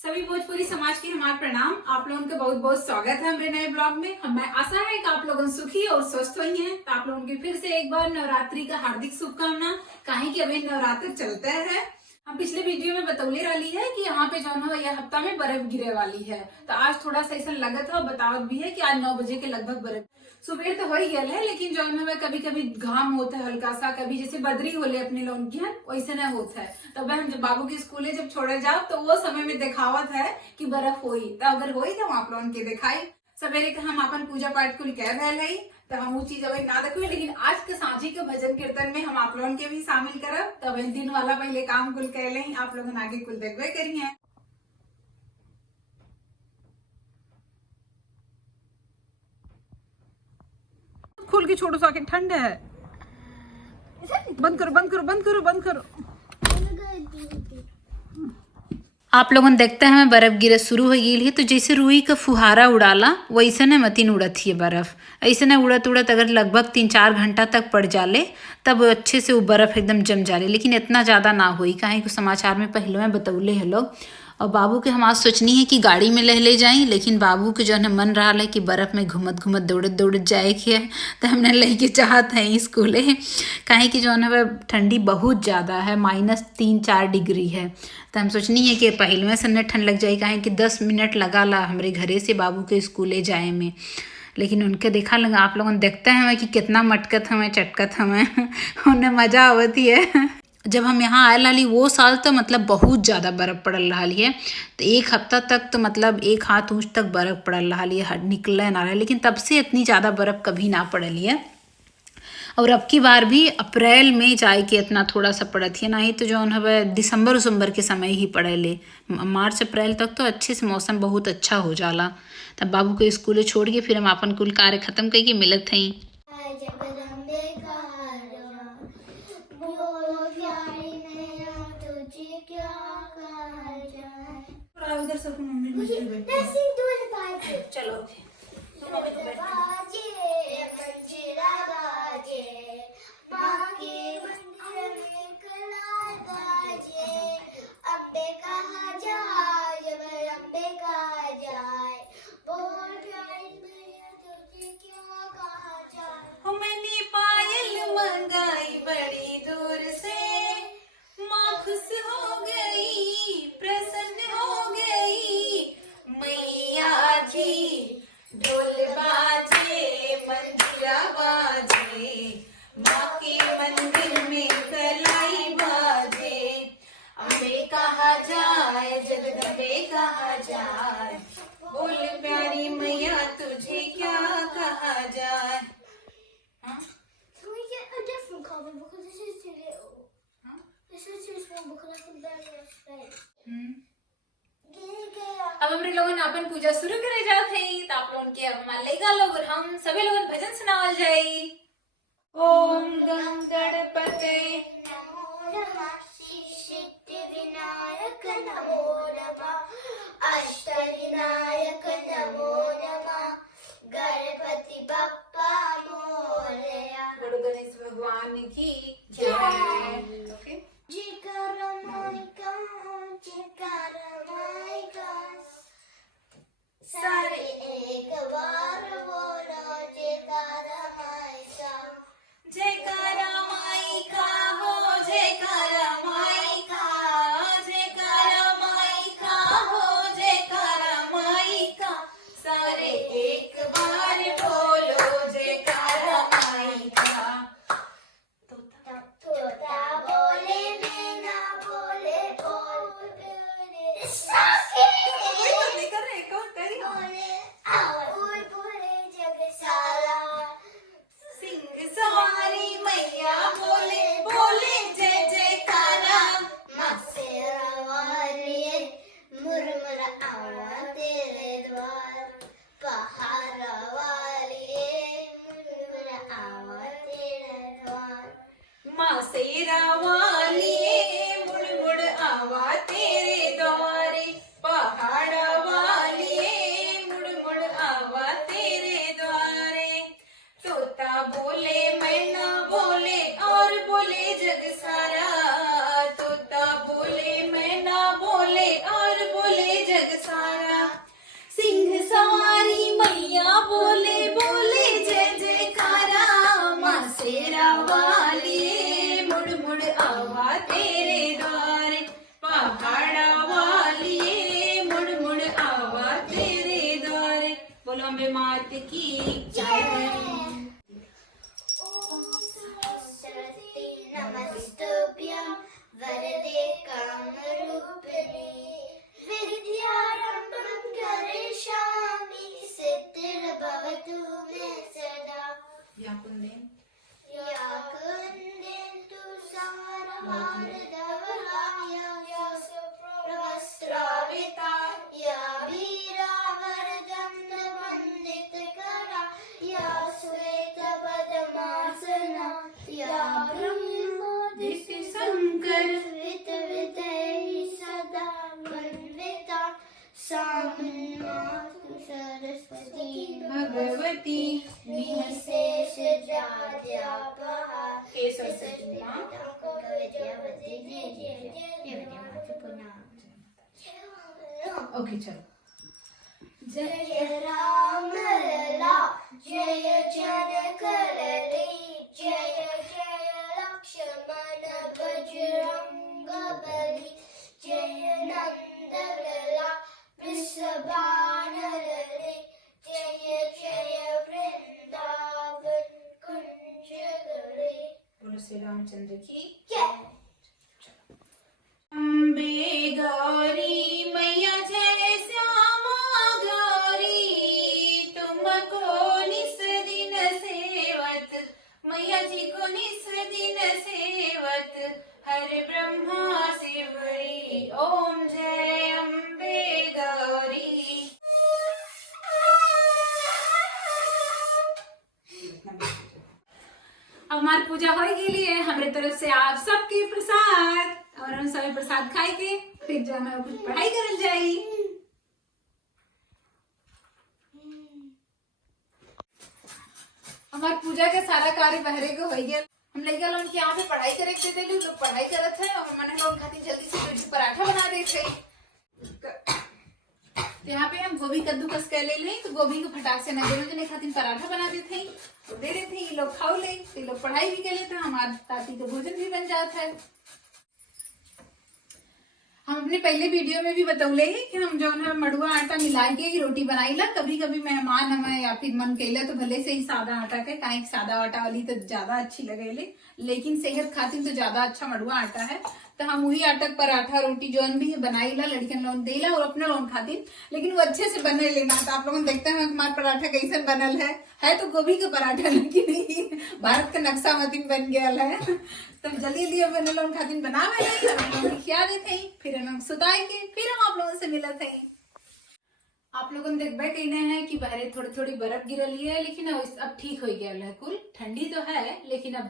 सभी भोजपुरी समाज के हमारे प्रणाम। आप लोगों का बहुत बहुत स्वागत है हमारे नए ब्लॉग में। मैं आशा है कि आप लोग सुखी और स्वस्थ हुई हैं। तो आप लोगों की फिर से एक बार नवरात्रि का हार्दिक शुभकामना। कहीं कि अभी नवरात्र चलते हैं। हम पिछले वीडियो में बतौले रही है कि यहाँ पे जो है यह हफ्ता में बर्फ गिरे वाली है। तो आज थोड़ा सा ऐसा लगा था, बतावत भी है कि आज 9 बजे के लगभग बर्फ सुबह तो हो ही गया है, लेकिन जो है कभी कभी घाम होता है हल्का सा, कभी जैसे बदरी होले अपने लोग की वैसे नहीं होता है। तब हम जब बाबू की स्कूले जब छोड़े जाओ तो वो समय में दिखावत है कि बर्फ होई। तो अगर होई तो आप लोगों के दिखाई सवेरे के हम अपन पूजा पाठ को कह रहे तो हम वो चीज अभी ना देखो, लेकिन आज के साझी के भजन कीर्तन में हम आप लोगों के भी शामिल करब। तब दिन वाला पहले काम कुल कह ले, आप लोग आगे कुल देखबे करिए। खोल के छोड़ो साके, ठंड है। बंद करो बंद करो बंद करो बंद करो। आप लोगन देखते हैं बर्फ गिरे शुरू हो गई है। तो जैसे रुई का फुहारा उड़ाला वैसे न मतीन उड़त ही बर्फ। ऐसे न उड़त उड़त अगर लगभग 3-4 घंटा तक पड़ जाले तब अच्छे से वो बर्फ एकदम जम जाले, लेकिन इतना ज़्यादा ना हुई। काहे कि समाचार में पहले में बतौले हैं लोग। और बाबू के हम आज सोचनी है कि गाड़ी में ले जाएं, लेकिन बाबू के जो है मन रहा है कि बर्फ़ में घूमत घूमत दौड़त दौड़त जाए के है। तो हमने लेके चाहत है स्कूले। काहे कि जो है ठंडी बहुत ज़्यादा है, -3-4 डिग्री है। तो हम सोचनी है कि पहले में सन्ने ठंड लग जाए, काहे कि 10 मिनट लगा ला हमारे घरे से बाबू के स्कूले जाए में। लेकिन उनके देखा लगा आप लोगों देखते हैं कि कितना मटकत हमें चटकत हमें उन्हें मज़ा आवती है। जब हम यहाँ आए लाली वो साल तो मतलब बहुत ज़्यादा बर्फ़ पड़ल रहा है। तो एक हफ्ता तक तो मतलब 1 हाथ ऊँच तक बर्फ़ पड़ल रहा है, निकल ना रहा है। लेकिन तब से इतनी ज़्यादा बर्फ़ कभी ना पड़ल है। और अब की बार भी अप्रैल में जाए के इतना थोड़ा सा पड़त है, नहीं तो जो है दिसंबर के समय ही पड़ेले। मार्च अप्रैल तक तो अच्छे से मौसम बहुत अच्छा हो जाला। तब बाबू को स्कूले छोड़ के फिर हम अपन कुल कार्य खत्म करके मिलत हैं। चलो मैंने पायल मंगाई बड़ी दूर से, माँ खुश हो गई प्रसन्न हो गई। मैया जी ढोल बाजे मंजीरा बाजे, माँ के मंदिर में कलाई बाजे। अम्बे कहा जाए जगदम्बे कहा जाए, बोल प्यारी मैया तुझे क्या कहा जाए। Can we get a different cover because this is too little? Huh? This is too small because I can barely have space. अब हमरे लोगन अपन पूजा शुरू करे जात है। तो आप लोगन के अब हमारे लइका लोग और हम सभी लोगन भजन सुनावल जाई। ओम गं गणपते नमो नमः सिद्धिविनायक नमो नमः, अष्टविनायक नमो नमः, गणपति बप्पा मोरया। गुरु गणेश भगवान की जय। ओके जयकारा माइका जयकारा माइका, सारे एक बार बोलो जयकारा माइका। जयकारा माई का हो, जयकारा माई का, जयकारा माई का हो, जयकारा माई का। सारे एक बार बोलो जयकारा माई का। अम्बे मात की जय। सरस्वती नमस्तुभ्यं वरदे कामरूपिणी विद्यारम्भं करिष्यामि सिद्धिर्भवतु मे सदा। या कुन्देन्दु सारहारधवलाया प्रवस्त्राविता या वीरावरदण्डवन्दितकरा या श्वेतपद्मासना या ब्रह्मोदितशङ्कर वितवितैः सदा वन्दिता सा मन्मातु सरस्वती भगवती निःशेषजाड्यापहा हे सरस्वती माँ। ओके चलो। जय राम लला जय जनकलली जय जय लक्ष्मण बजरंगबली जय नंदलला वृषभानलली जय जय वृंदावन कुंजगली। बोलो श्री रामचंद्र की जय। अम्बे गौरी मैया जय श्यामा गौरी तुमको निस दिन सेवत मैया जी को निस दिन सेवत हर ब्रह्मा शिवरी ओम जय अम्बे गौरी। अब हमारी पूजा हो गई है, हमारे तरफ से आप सबके प्रसाद और हम सभी प्रसाद खाए के फिर जो हमें कुछ पढ़ाई करल जाई। हमार पूजा के सारा कार्य बहरे के हो गया। हम लड़का लोग के यहाँ पे पढ़ाई करे के थे, लोग पढ़ाई करत है और मैंने लोग खातिर जल्दी से पराठा बना देते। यहाँ पे हम गोभी कद्दूकस कर ले लें तो गोभी को फटाक से नजर देने खातिर पराठा बना देते हैं तो दे देते हैं, ये लोग खाओ ले, ये लोग पढ़ाई भी कर लेते हैं, हमारे ताती का भोजन भी बन जाता है। हम अपने पहले वीडियो में भी बतौले हैं कि हम जो है मड़ुआ आटा मिला के ही रोटी बनाई ला। कभी कभी मेहमान हमें या फिर मन कैला तो भले से ही सादा आटा के काहे सादा आटा वाली तो ज्यादा अच्छी लगेले, लेकिन सेहत खातिर तो ज्यादा अच्छा मड़ुआ आटा है। तो हम वही आटा पराठा रोटी जौन भी है बनाई ला, लड़कियन लोन दे ला और अपने लोन खातिर, लेकिन वो अच्छे से बने लेना। तो आप लोग देखते हैं हमारा पराठा कैसे बनल है तो गोभी का पराठा लेकिन भारत का नक्शा मतीन बन गया है। तो जल्दी जल्दी अपने लोन खातिर बनावे खिया देते हैं, फिर हम सुताए के फिर हम आप लोगों से मिलते हैं। आप लोगों ने देखबे कहने हैं कि बहरे थोड़ी थोड़ी बर्फ गिरली है, लेकिन अब ठीक हो गया है। कुल ठंडी तो है लेकिन अब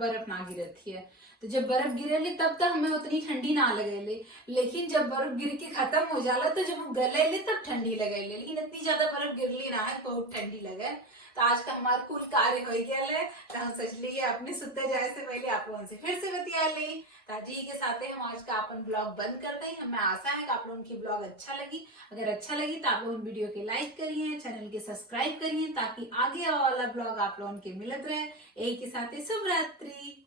बर्फ ना गिरती है। तो जब बर्फ गिरेली तब तक हमें उतनी ठंडी ना लगेली, लेकिन जब बर्फ गिर के खत्म हो जाला तो जब वो गलेली तब ठंडी लगेली, लेकिन इतनी ज्यादा बर्फ गिरली ना है बहुत ठंडी लगे। तो आज का हमारा कुल कार्य हो गया है, तो हम सोच लिए अपने सुते जाए से पहले आप लोगों से फिर से बतिया ली। ताजी के साथ हम आज का अपन ब्लॉग बंद करते हैं। हमें आशा है कि आप लोगों की ब्लॉग अच्छा लगी। अगर अच्छा लगी तो आप लोग वीडियो के लाइक करिए, चैनल के सब्सक्राइब करिए ताकि आगे वाला ब्लॉग आप लोगों के मिलत रहे। यही के साथ शुभ रात्रि।